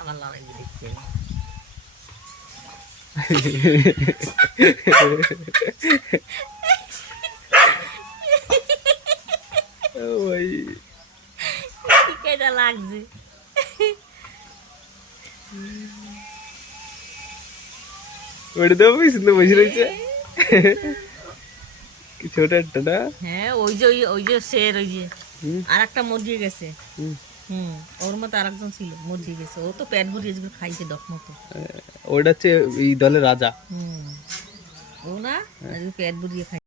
আমার লাগাই দেখতে ভাই কেটা লাগছে ওটা তো সুন্দর বসে রয়েছে কি ছোট একটা না। হ্যাঁ ওই যে শের ওই যে আর একটা মরিয়ে গেছে। ওর মতো আর একজন ছিল মরিয়ে গেছে, ও তো পেট ভরিয়ে যেগুলো খাইছে ডক মতো। ওটা হচ্ছে এই দলের রাজা। ও না পেট ভরিয়ে খাই।